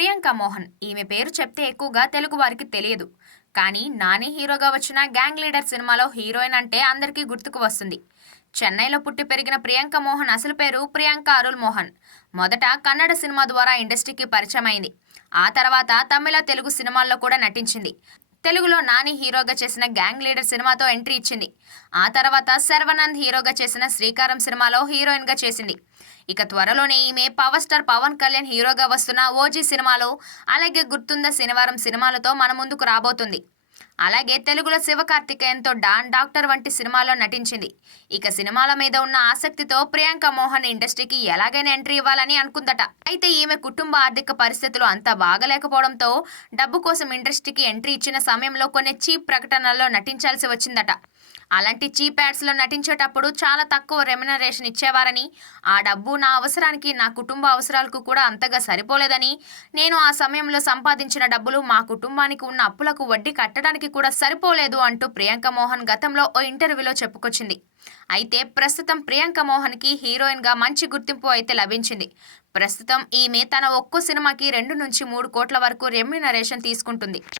ప్రియాంక మోహన్ ఈమె పేరు చెప్తే ఎక్కువగా తెలుగు వారికి తెలియదు. కానీ నాని హీరోగా వచ్చిన గ్యాంగ్ లీడర్ సినిమాలో హీరోయిన్ అంటే అందరికీ గుర్తుకు వస్తుంది. చెన్నైలో పుట్టి పెరిగిన ప్రియాంక మోహన్ అసలు పేరు ప్రియాంక అరుల్ మోహన్. మొదట కన్నడ సినిమా ద్వారా ఇండస్ట్రీకి పరిచయం అయింది. ఆ తర్వాత తమిళ, తెలుగు సినిమాల్లో కూడా నటించింది. తెలుగులో నాని హీరోగా చేసిన గ్యాంగ్ లీడర్ సినిమాతో ఎంట్రీ ఇచ్చింది. ఆ తర్వాత శర్వనంద్ హీరోగా చేసిన శ్రీకారం సినిమాలో హీరోయిన్గా చేసింది. ఇక త్వరలోనే ఈమె పవర్ స్టార్ పవన్ కళ్యాణ్ హీరోగా వస్తున్న ఓజీ సినిమాలో, అలాగే గుర్తుందా శనివారం సినిమాలతో మన ముందుకు రాబోతుంది. అలాగే తెలుగులో శివకార్తికేయన్తో డాన్, డాక్టర్ వంటి సినిమాల్లో నటించింది. ఇక సినిమాల మీద ఉన్న ఆసక్తితో ప్రియాంక మోహన్ ఇండస్ట్రీకి ఎలాగైనా ఎంట్రీ ఇవ్వాలని అనుకుందట. అయితే ఈమె కుటుంబ ఆర్థిక పరిస్థితులు అంత బాగలేకపోవడంతో డబ్బు కోసం ఇండస్ట్రీకి ఎంట్రీ ఇచ్చిన సమయంలో కొన్ని చీప్ ప్రకటనల్లో నటించాల్సి వచ్చిందట. అలాంటి చీప్ యాడ్స్లో నటించేటప్పుడు చాలా తక్కువ రెమ్యునరేషన్ ఇచ్చేవారని, ఆ డబ్బు నా అవసరానికి, నా కుటుంబ అవసరాలకు కూడా అంతగా సరిపోలేదని, నేను ఆ సమయంలో సంపాదించిన డబ్బులు మా కుటుంబానికి ఉన్న అప్పులకు వడ్డీ కట్టడానికి కూడా సరిపోలేదు అంటూ ప్రియాంక మోహన్ గతంలో ఓ ఇంటర్వ్యూలో చెప్పుకొచ్చింది. అయితే ప్రస్తుతం ప్రియాంక మోహన్కి హీరోయిన్గా మంచి గుర్తింపు అయితే లభించింది. ప్రస్తుతం ఈమె తన ఒక్కో సినిమాకి 2 నుంచి 3 కోట్ల వరకు రెమ్యునరేషన్ తీసుకుంటుంది.